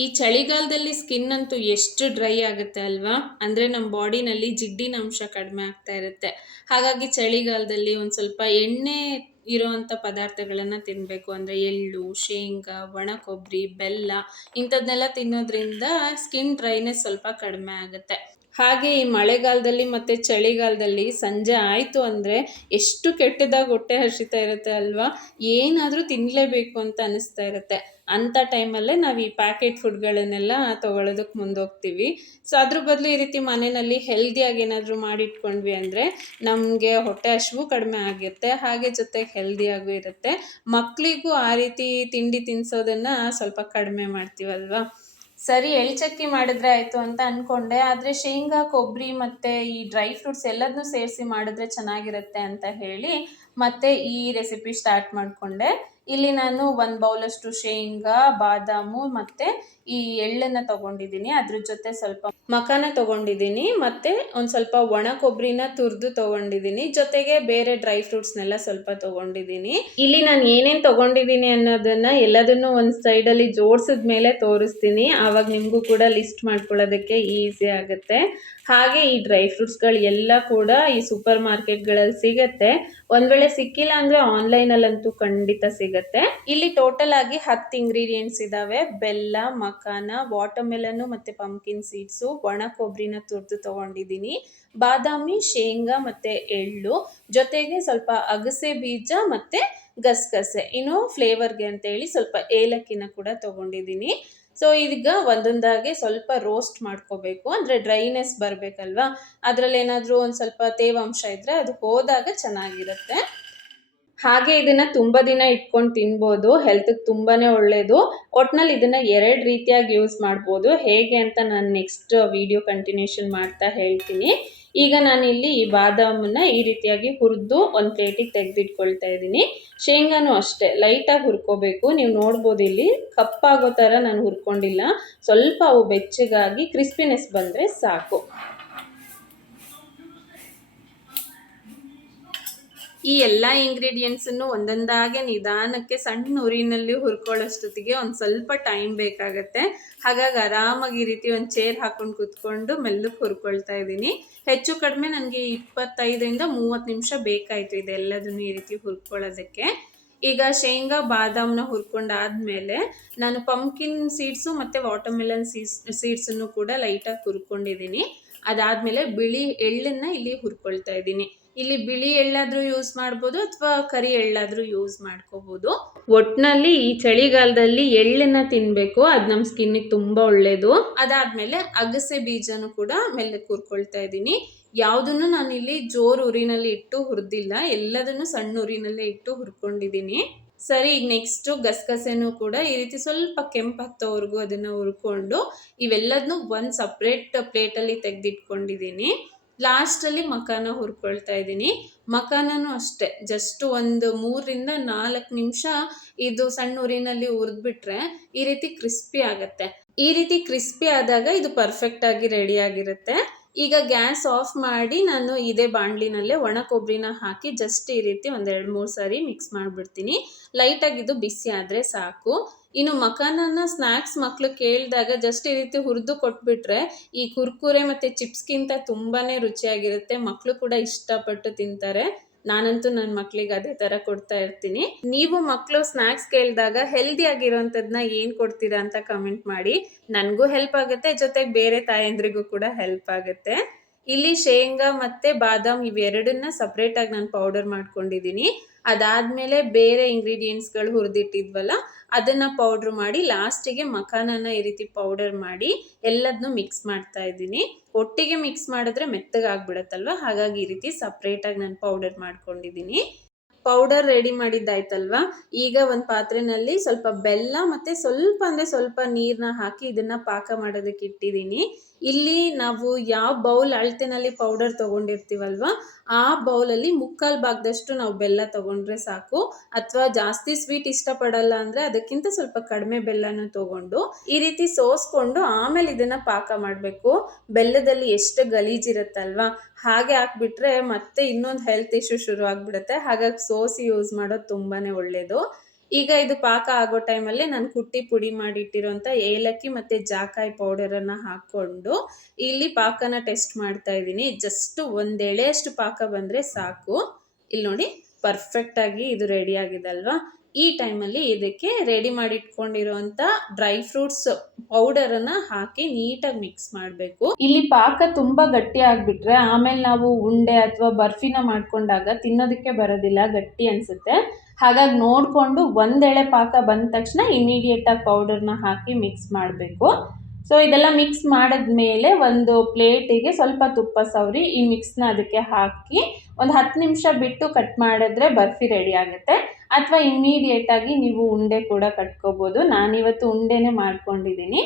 ಈ ಚಳಿಗಾಲದಲ್ಲಿ ಸ್ಕಿನ್ ಅಂತೂ ಎಷ್ಟು ಡ್ರೈ ಆಗುತ್ತೆ ಅಲ್ವಾ? ಅಂದರೆ ನಮ್ಮ ಬಾಡಿನಲ್ಲಿ ಜಿಡ್ಡಿನ ಅಂಶ ಕಡಿಮೆ ಆಗ್ತಾ ಇರುತ್ತೆ. ಹಾಗಾಗಿ ಚಳಿಗಾಲದಲ್ಲಿ ಒಂದು ಸ್ವಲ್ಪ ಎಣ್ಣೆ ಇರೋವಂಥ ಪದಾರ್ಥಗಳನ್ನು ತಿನ್ನಬೇಕು ಅಂದರೆ ಎಳ್ಳು, ಶೇಂಗಾ ಒಣ ಕೊಬ್ಬರಿ ಬೆಲ್ಲ ಇಂಥದ್ದನ್ನೆಲ್ಲ ತಿನ್ನೋದ್ರಿಂದ ಸ್ಕಿನ್ ಡ್ರೈನೆಸ್ ಸ್ವಲ್ಪ ಕಡಿಮೆ ಆಗುತ್ತೆ. ಹಾಗೆ ಈ ಮಳೆಗಾಲದಲ್ಲಿ ಮತ್ತು ಚಳಿಗಾಲದಲ್ಲಿ ಸಂಜೆ ಆಯಿತು ಅಂದರೆ ಎಷ್ಟು ಕೆಟ್ಟದಾಗಿ ಹೊಟ್ಟೆ ಹಸಿತಾ ಇರುತ್ತೆ ಅಲ್ವಾ? ಏನಾದರೂ ತಿನ್ನಲೇಬೇಕು ಅಂತ ಅನಿಸ್ತಾ ಇರುತ್ತೆ. ಅಂಥ ಟೈಮಲ್ಲೇ ನಾವು ಈ ಪ್ಯಾಕೆಟ್ ಫುಡ್ಗಳನ್ನೆಲ್ಲ ತೊಗೊಳೋದಕ್ಕೆ ಮುಂದೋಗ್ತೀವಿ. ಸೊ ಅದ್ರ ಬದಲು ಈ ರೀತಿ ಮನೆಯಲ್ಲಿ ಹೆಲ್ದಿಯಾಗಿ ಏನಾದರೂ ಮಾಡಿಟ್ಕೊಂಡ್ವಿ ಅಂದರೆ ನಮಗೆ ಹೊಟ್ಟೆ ಹಸಿವು ಕಡಿಮೆ ಆಗಿರುತ್ತೆ. ಹಾಗೆ ಜೊತೆಗೆ ಹೆಲ್ದಿಯಾಗೂ ಇರುತ್ತೆ. ಮಕ್ಕಳಿಗೂ ಆ ರೀತಿ ತಿಂಡಿ ತಿನ್ನಿಸೋದನ್ನು ಸ್ವಲ್ಪ ಕಡಿಮೆ ಮಾಡ್ತೀವಲ್ವಾ? ಸರಿ ಎಳ್ಚಕ್ಕಿ ಮಾಡಿದ್ರೆ ಆಯಿತು ಅಂತ ಅಂದ್ಕೊಂಡೆ ಆದರೆ ಶೇಂಗಾ ಕೊಬ್ಬರಿ ಮತ್ತು ಈ ಡ್ರೈ ಫ್ರೂಟ್ಸ್ ಎಲ್ಲದನ್ನೂ ಸೇರಿಸಿ ಮಾಡಿದ್ರೆ ಚೆನ್ನಾಗಿರುತ್ತೆ ಅಂತ ಹೇಳಿ ಮತ್ತೆ ಈ ರೆಸಿಪಿ ಸ್ಟಾರ್ಟ್ ಮಾಡಿಕೊಂಡೆ. ಇಲ್ಲಿ ನಾನು ಒಂದು ಬೌಲಷ್ಟು ಶೇಂಗಾ, ಬಾದಾಮು ಮತ್ತು ಈ ಎಳ್ಳನ್ನು ತಗೊಂಡಿದ್ದೀನಿ, ಅದ್ರ ಜೊತೆ ಸ್ವಲ್ಪ ಮಖಾನ ತಗೊಂಡಿದ್ದೀನಿ, ಮತ್ತು ಒಂದು ಸ್ವಲ್ಪ ಒಣ ಕೊಬ್ಬರಿನ ತುರಿದು ತೊಗೊಂಡಿದ್ದೀನಿ, ಜೊತೆಗೆ ಬೇರೆ ಡ್ರೈ ಫ್ರೂಟ್ಸ್ನೆಲ್ಲ ಸ್ವಲ್ಪ ತೊಗೊಂಡಿದ್ದೀನಿ. ಇಲ್ಲಿ ನಾನು ಏನೇನು ತಗೊಂಡಿದ್ದೀನಿ ಅನ್ನೋದನ್ನು ಎಲ್ಲದನ್ನು ಒಂದು ಸೈಡಲ್ಲಿ ಜೋಡಿಸಿದ ಮೇಲೆ ತೋರಿಸ್ತೀನಿ. ಆವಾಗ ನಿಮಗೂ ಕೂಡ ಲಿಸ್ಟ್ ಮಾಡ್ಕೊಳ್ಳೋದಕ್ಕೆ ಈಸಿ ಆಗುತ್ತೆ. ಹಾಗೆ ಈ ಡ್ರೈ ಫ್ರೂಟ್ಸ್ಗಳು ಎಲ್ಲ ಕೂಡ ಈ ಸೂಪರ್ ಮಾರ್ಕೆಟ್ಗಳಲ್ಲಿ ಸಿಗುತ್ತೆ. ಒಂದ್ ವೇಳೆ ಸಿಕ್ಕಿಲ್ಲ ಅಂದ್ರೆ ಆನ್ಲೈನಲ್ಲಂತೂ ಖಂಡಿತ ಸಿಗುತ್ತೆ. ಇಲ್ಲಿ ಟೋಟಲ್ ಆಗಿ ಹತ್ತು ಇಂಗ್ರೀಡಿಯೆಂಟ್ಸ್ ಇದಾವೆ. ಬೆಲ್ಲ ಮಕಾನ ವಾಟರ್ಮೆಲನ್ ಮತ್ತೆ ಪಂಪ್ಕಿನ್ ಸೀಡ್ಸು ಒಣ ಕೊಬ್ಬರಿನ ತುರ್ದು ತಗೊಂಡಿದ್ದೀನಿ. ಬಾದಾಮಿ, ಶೇಂಗಾ ಮತ್ತೆ ಎಳ್ಳು, ಜೊತೆಗೆ ಸ್ವಲ್ಪ ಅಗಸೆ ಬೀಜ ಮತ್ತೆ ಗಸಗಸೆ. ಇನ್ನು ಫ್ಲೇವರ್ಗೆ ಅಂತ ಹೇಳಿ ಸ್ವಲ್ಪ ಏಲಕ್ಕಿನ ಕೂಡ ತಗೊಂಡಿದ್ದೀನಿ. ಸೊ ಈಗ ಒಂದೊಂದಾಗೆ ಸ್ವಲ್ಪ ರೋಸ್ಟ್ ಮಾಡ್ಕೋಬೇಕು. ಅಂದರೆ ಡ್ರೈನೆಸ್ ಬರಬೇಕಲ್ವಾ? ಅದರಲ್ಲಿ ಏನಾದರೂ ಒಂದು ಸ್ವಲ್ಪ ತೇವಾಂಶ ಇದ್ದರೆ ಅದು ಹೋದಾಗ ಚೆನ್ನಾಗಿರುತ್ತೆ. ಹಾಗೆ ಇದನ್ನು ತುಂಬ ದಿನ ಇಟ್ಕೊಂಡು ತಿನ್ಬೋದು ಹೆಲ್ತ್ಗೆ ತುಂಬಾ ಒಳ್ಳೆಯದು ಒಟ್ನಲ್ಲಿ ಇದನ್ನು ಎರಡು ರೀತಿಯಾಗಿ ಯೂಸ್ ಮಾಡ್ಬೋದು. ಹೇಗೆ ಅಂತ ನಾನು ನೆಕ್ಸ್ಟ್ ವಿಡಿಯೋ ಕಂಟಿನ್ಯೂಷನ್ ಮಾಡ್ತಾ ಹೇಳ್ತೀನಿ. ಈಗ ನಾನಿಲ್ಲಿ ಈ ಬಾದಾಮನ್ನ ಈ ರೀತಿಯಾಗಿ ಹುರಿದು ಒಂದು ಪ್ಲೇಟಿಗೆ ತೆಗೆದಿಟ್ಕೊಳ್ತಾ ಇದ್ದೀನಿ. ಶೇಂಗಾನು ಅಷ್ಟೇ ಲೈಟಾಗಿ ಹುರ್ಕೋಬೇಕು. ನೀವು ನೋಡ್ಬೋದು ಇಲ್ಲಿ, ಕಪ್ಪಾಗೋ ಥರ ನಾನು ಹುರ್ಕೊಂಡಿಲ್ಲ. ಸ್ವಲ್ಪ ಅವು ಬೆಚ್ಚಗಾಗಿ ಕ್ರಿಸ್ಪಿನೆಸ್ ಬಂದರೆ ಸಾಕು. ಈ ಎಲ್ಲ ಇಂಗ್ರೀಡಿಯೆಂಟ್ಸನ್ನು ಒಂದೊಂದಾಗೆ ನಿಧಾನಕ್ಕೆ ಸಣ್ಣ ಉರಿನಲ್ಲಿ ಹುರ್ಕೊಳ್ಳೋಷ್ಟೊತ್ತಿಗೆ ಒಂದು ಸ್ವಲ್ಪ ಟೈಮ್ ಬೇಕಾಗತ್ತೆ. ಹಾಗಾಗಿ ಆರಾಮಾಗಿ ಈ ರೀತಿ ಒಂದು ಚೇರ್ ಹಾಕೊಂಡು ಕುತ್ಕೊಂಡು ಮೆಲ್ಲಕ್ಕೆ ಹುರ್ಕೊಳ್ತಾ ಇದ್ದೀನಿ. ಹೆಚ್ಚು ಕಡಿಮೆ ನನಗೆ ಇಪ್ಪತ್ತೈದರಿಂದ ಮೂವತ್ತು ನಿಮಿಷ ಬೇಕಾಯಿತು ಇದೆಲ್ಲದನ್ನು ಈ ರೀತಿ ಹುರ್ಕೊಳ್ಳೋದಕ್ಕೆ. ಈಗ ಶೇಂಗಾ, ಬಾದಾಮ್ನ ಹುರ್ಕೊಂಡಾದ್ಮೇಲೆ ನಾನು ಪಂಪ್ಕಿನ್ ಸೀಡ್ಸು ಮತ್ತು ವಾಟರ್ಮೆಲನ್ ಸೀಡ್ಸ್ ಸೀಡ್ಸನ್ನು ಕೂಡ ಲೈಟಾಗಿ ಹುರ್ಕೊಂಡಿದ್ದೀನಿ. ಅದಾದಮೇಲೆ ಬಿಳಿ ಎಳ್ಳನ್ನು ಇಲ್ಲಿ ಹುರ್ಕೊಳ್ತಾ ಇದ್ದೀನಿ. ಇಲ್ಲಿ ಬಿಳಿ ಎಳ್ಳಾದ್ರೂ ಯೂಸ್ ಮಾಡ್ಬೋದು ಅಥವಾ ಕರಿ ಎಳ್ಳಾದ್ರೂ ಯೂಸ್ ಮಾಡ್ಕೋಬಹುದು ಒಟ್ಟಿನಲ್ಲಿ ಈ ಚಳಿಗಾಲದಲ್ಲಿ ಎಳ್ಳನ್ನ ತಿನ್ಬೇಕು ಅದು ನಮ್ಮ ಸ್ಕಿನ್ನಿಗೆ ತುಂಬಾ ಒಳ್ಳೇದು. ಅದಾದ್ಮೇಲೆ ಅಗಸೆ ಬೀಜನು ಕೂಡ ಮೇಲೆ ಕೂರ್ಕೊಳ್ತಾ ಇದ್ದೀನಿ. ಯಾವುದನ್ನು ನಾನು ಇಲ್ಲಿ ಜೋರು ಉರಿನಲ್ಲಿ ಇಟ್ಟು ಹುರಿದಿಲ್ಲ ಎಲ್ಲದನ್ನು ಸಣ್ಣ ಉರಿನಲ್ಲೇ ಇಟ್ಟು ಹುರ್ಕೊಂಡಿದ್ದೀನಿ. ಸರಿ ಈಗ ನೆಕ್ಸ್ಟು ಗಸಗಸೆನೂ ಕೂಡ ಈ ರೀತಿ ಸ್ವಲ್ಪ ಕೆಂಪು ಹತ್ತೋವರೆಗೂ ಅದನ್ನು ಹುರ್ಕೊಂಡು ಇವೆಲ್ಲದನ್ನೂ ಒಂದು ಸಪ್ರೇಟ್ ಪ್ಲೇಟಲ್ಲಿ ತೆಗೆದಿಟ್ಕೊಂಡಿದ್ದೀನಿ. ಲಾಸ್ಟಲ್ಲಿ ಮಖಾನ ಹುರ್ಕೊಳ್ತಾ ಇದ್ದೀನಿ. ಮಕಾನೂ ಅಷ್ಟೇ. ಜಸ್ಟ್ ಒಂದು ಮೂರರಿಂದ ನಾಲ್ಕು ನಿಮಿಷ ಇದು ಸಣ್ಣ ಉರಿನಲ್ಲಿ ಹುರಿದ್ಬಿಟ್ರೆ ಈ ರೀತಿ ಕ್ರಿಸ್ಪಿ ಆಗುತ್ತೆ. ಈ ರೀತಿ ಕ್ರಿಸ್ಪಿ ಆದಾಗ ಇದು ಪರ್ಫೆಕ್ಟಾಗಿ ರೆಡಿ ಆಗಿರುತ್ತೆ. ಈಗ ಗ್ಯಾಸ್ ಆಫ್ ಮಾಡಿ ನಾನು ಇದೇ ಬಾಣಲಿನಲ್ಲೇ ಒಣ ಕೊಬ್ಬರಿನ ಹಾಕಿ ಜಸ್ಟ್ ಈ ರೀತಿ ಒಂದೆರಡು ಮೂರು ಸಾರಿ ಮಿಕ್ಸ್ ಮಾಡಿಬಿಡ್ತೀನಿ. ಲೈಟಾಗಿದ್ದು ಬಿಸಿ ಆದರೆ ಸಾಕು. ಇನ್ನು ಮಖಾನನ ಸ್ನ್ಯಾಕ್ಸ್ ಮಕ್ಕಳು ಕೇಳಿದಾಗ ಜಸ್ಟ್ ಈ ರೀತಿ ಹುರಿದು ಕೊಟ್ಬಿಟ್ರೆ ಈ ಕುರ್ಕುರೆ ಮತ್ತು ಚಿಪ್ಸ್ಗಿಂತ ತುಂಬಾ ರುಚಿಯಾಗಿರುತ್ತೆ. ಮಕ್ಕಳು ಕೂಡ ಇಷ್ಟಪಟ್ಟು ತಿಂತಾರೆ. ನಾನಂತೂ ನನ್ನ ಮಕ್ಳಿಗೆ ಅದೇ ತರ ಕೊಡ್ತಾ ಇರ್ತೀನಿ. ನೀವು ಮಕ್ಕಳು ಸ್ನಾಕ್ಸ್ ಕೇಳಿದಾಗ ಹೆಲ್ದಿ ಆಗಿರೋಂಥದ್ದನ್ನ ಏನು ಕೊಡ್ತೀರಾ ಅಂತ ಕಮೆಂಟ್ ಮಾಡಿ. ನನಗೂ ಹೆಲ್ಪ್ ಆಗುತ್ತೆ, ಜೊತೆಗೆ ಬೇರೆ ತಾಯಂದ್ರಿಗೂ ಕೂಡ ಹೆಲ್ಪ್ ಆಗುತ್ತೆ. ಇಲ್ಲಿ ಶೇಂಗಾ ಮತ್ತು ಬಾದಾಮ್ ಇವೆರಡನ್ನ ಸಪ್ರೇಟಾಗಿ ನಾನು ಪೌಡರ್ ಮಾಡ್ಕೊಂಡಿದ್ದೀನಿ ಅದಾದಮೇಲೆ ಬೇರೆ ಇಂಗ್ರೀಡಿಯೆಂಟ್ಸ್ಗಳು ಹುರಿದಿಟ್ಟಿದ್ವಲ್ಲ, ಅದನ್ನು ಪೌಡ್ರ್ ಮಾಡಿ ಲಾಸ್ಟಿಗೆ ಮಖಾನನ ಈ ರೀತಿ ಪೌಡರ್ ಮಾಡಿ ಎಲ್ಲದನ್ನು ಮಿಕ್ಸ್ ಮಾಡ್ತಾ ಇದ್ದೀನಿ. ಒಟ್ಟಿಗೆ ಮಿಕ್ಸ್ ಮಾಡಿದ್ರೆ ಮೆತ್ತಗಾಗ್ಬಿಡತ್ತಲ್ವ ಹಾಗಾಗಿ ಈ ರೀತಿ ಸಪ್ರೇಟಾಗಿ ನಾನು ಪೌಡರ್ ಮಾಡ್ಕೊಂಡಿದ್ದೀನಿ ಪೌಡರ್ ರೆಡಿ ಮಾಡಿದ್ದಾಯ್ತಲ್ವ? ಈಗ ಒಂದು ಪಾತ್ರೆನಲ್ಲಿ ಸ್ವಲ್ಪ ಬೆಲ್ಲ ಮತ್ತು ಸ್ವಲ್ಪ ಅಂದರೆ ಸ್ವಲ್ಪ ನೀರನ್ನ ಹಾಕಿ ಇದನ್ನು ಪಾಕ ಮಾಡೋದಕ್ಕೆ ಇಟ್ಟಿದ್ದೀನಿ ಇಲ್ಲಿ ನಾವು ಯಾವ ಬೌಲ್ ಅಳತೆನಲ್ಲಿ ಪೌಡರ್ ತೊಗೊಂಡಿರ್ತೀವಲ್ವ, ಆ ಬೌಲಲ್ಲಿ ಮುಕ್ಕಾಲು ಭಾಗದಷ್ಟು ನಾವು ಬೆಲ್ಲ ತಗೊಂಡ್ರೆ ಸಾಕು. ಅಥವಾ ಜಾಸ್ತಿ ಸ್ವೀಟ್ ಇಷ್ಟಪಡಲ್ಲ ಅಂದರೆ ಅದಕ್ಕಿಂತ ಸ್ವಲ್ಪ ಕಡಿಮೆ ಬೆಲ್ಲನೂ ತೊಗೊಂಡು ಈ ರೀತಿ ಸೋಸ್ಕೊಂಡು ಆಮೇಲೆ ಇದನ್ನು ಪಾಕ ಮಾಡಬೇಕು. ಬೆಲ್ಲದಲ್ಲಿ ಎಷ್ಟು ಗಲೀಜಿರುತ್ತಲ್ವ ಹಾಗೆ ಹಾಕ್ಬಿಟ್ರೆ ಮತ್ತೆ ಇನ್ನೊಂದು ಹೆಲ್ತ್ ಇಶ್ಯೂ ಶುರು ಆಗಿಬಿಡುತ್ತೆ ಹಾಗಾಗಿ ಸೋಸಿ ಯೂಸ್ ಮಾಡೋದು ತುಂಬಾ ಒಳ್ಳೆಯದು ಈಗ ಇದು ಪಾಕ ಆಗೋ ಟೈಮಲ್ಲಿ ನಾನು ಕುಟ್ಟಿ ಪುಡಿ ಮಾಡಿಟ್ಟಿರೋಂಥ ಏಲಕ್ಕಿ ಮತ್ತು ಜಾಕಾಯಿ ಪೌಡರನ್ನು ಹಾಕ್ಕೊಂಡು ಇಲ್ಲಿ ಪಾಕನ ಟೆಸ್ಟ್ ಮಾಡ್ತಾ ಇದ್ದೀನಿ. ಜಸ್ಟ್ ಒಂದು ಎಳೆಯಷ್ಟು ಪಾಕ ಬಂದರೆ ಸಾಕು. ಇಲ್ಲಿ ನೋಡಿ ಪರ್ಫೆಕ್ಟಾಗಿ ಇದು ರೆಡಿ ಆಗಿದೆ ಅಲ್ವಾ? ಈ ಟೈಮಲ್ಲಿ ಇದಕ್ಕೆ ರೆಡಿ ಮಾಡಿ ಇಟ್ಕೊಂಡಿರುವಂಥ ಡ್ರೈ ಫ್ರೂಟ್ಸ್ ಪೌಡರನ್ನು ಹಾಕಿ ನೀಟಾಗಿ ಮಿಕ್ಸ್ ಮಾಡಬೇಕು. ಇಲ್ಲಿ ಪಾಕ ತುಂಬ ಗಟ್ಟಿ ಆಗಿಬಿಟ್ರೆ ಆಮೇಲೆ ನಾವು ಉಂಡೆ ಅಥವಾ ಬರ್ಫಿನ ಮಾಡ್ಕೊಂಡಾಗ ತಿನ್ನೋದಕ್ಕೆ ಬರೋದಿಲ್ಲ, ಗಟ್ಟಿ ಅನ್ಸುತ್ತೆ. ಹಾಗಾಗಿ ನೋಡಿಕೊಂಡು ಒಂದೆಳೆ ಪಾಕ ಬಂದ ತಕ್ಷಣ ಇಮಿಡಿಯೇಟಾಗಿ ಪೌಡರ್ನ ಹಾಕಿ ಮಿಕ್ಸ್ ಮಾಡಬೇಕು. ಸೊ ಇದೆಲ್ಲ ಮಿಕ್ಸ್ ಮಾಡಿದ್ಮೇಲೆ ಒಂದು ಪ್ಲೇಟಿಗೆ ಸ್ವಲ್ಪ ತುಪ್ಪ ಸವರಿ ಈ ಮಿಕ್ಸ್ನ ಅದಕ್ಕೆ ಹಾಕಿ ಒಂದು ಹತ್ತು ನಿಮಿಷ ಬಿಟ್ಟು ಕಟ್ ಮಾಡಿದ್ರೆ ಬರ್ಫಿ ರೆಡಿ ಆಗುತ್ತೆ. ಅಥವಾ ಇಮ್ಮಿಡಿಯೇಟಾಗಿ ನೀವು ಉಂಡೆ ಕೂಡ ಕಟ್ಕೋಬೋದು. ನಾನಿವತ್ತು ಉಂಡೆನೇ ಮಾಡ್ಕೊಂಡಿದ್ದೀನಿ.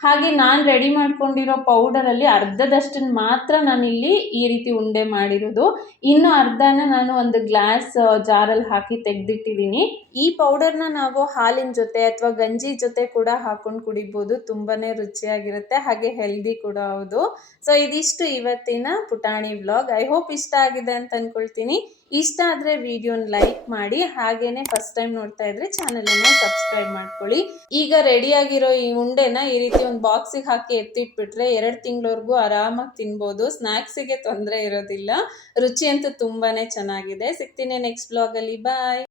ಹಾಗೆ ನಾನು ರೆಡಿ ಮಾಡ್ಕೊಂಡಿರೋ ಪೌಡರಲ್ಲಿ ಅರ್ಧದಷ್ಟನ್ನು ಮಾತ್ರ ನಾನಿಲ್ಲಿ ಈ ರೀತಿ ಉಂಡೆ ಮಾಡಿರೋದು. ಇನ್ನು ಅರ್ಧನ ನಾನು ಒಂದು ಗ್ಲಾಸ್ ಜಾರಲ್ಲಿ ಹಾಕಿ ತೆಗೆದಿಟ್ಟಿದ್ದೀನಿ. ಈ ಪೌಡರ್ನ ನಾವು ಹಾಲಿನ ಜೊತೆ ಅಥವಾ ಗಂಜಿ ಜೊತೆ ಕೂಡ ಹಾಕೊಂಡು ಕುಡಿಬೋದು. ತುಂಬಾ ರುಚಿಯಾಗಿರುತ್ತೆ. ಹಾಗೆ ಹೆಲ್ದಿ ಕೂಡ ಹೌದು. ಸೊ ಇದಿಷ್ಟು ಇವತ್ತಿನ ಪುಟಾಣಿ ವ್ಲಾಗ್ ಐ ಹೋಪ್ ಇಷ್ಟ ಆಗಿದೆ ಅಂತ ಅಂದ್ಕೊಳ್ತೀನಿ ಇಷ್ಟ ಆದರೆ ವಿಡಿಯೋನ ಲೈಕ್ ಮಾಡಿ, ಹಾಗೇನೆ ಫಸ್ಟ್ ಟೈಮ್ ನೋಡ್ತಾ ಇದ್ರೆ ಚಾನಲನ್ನು ಸಬ್ಸ್ಕ್ರೈಬ್ ಮಾಡ್ಕೊಳ್ಳಿ. ಈಗ ರೆಡಿಯಾಗಿರೋ ಈ ಉಂಡೆನ ಈ ರೀತಿ ಒಂದು ಬಾಕ್ಸಿಗೆ ಹಾಕಿ ಎತ್ತಿಟ್ಬಿಟ್ರೆ ಎರಡು ತಿಂಗಳವರೆಗೂ ಆರಾಮಾಗಿ ತಿನ್ಬೋದು ಸ್ನ್ಯಾಕ್ಸಿಗೆ ತೊಂದರೆ ಇರೋದಿಲ್ಲ. ರುಚಿ ಅಂತೂ ತುಂಬಾನೇ ಚೆನ್ನಾಗಿದೆ. ಸಿಗ್ತೀನಿ ನೆಕ್ಸ್ಟ್ ಬ್ಲಾಗಲ್ಲಿ ಬಾಯ್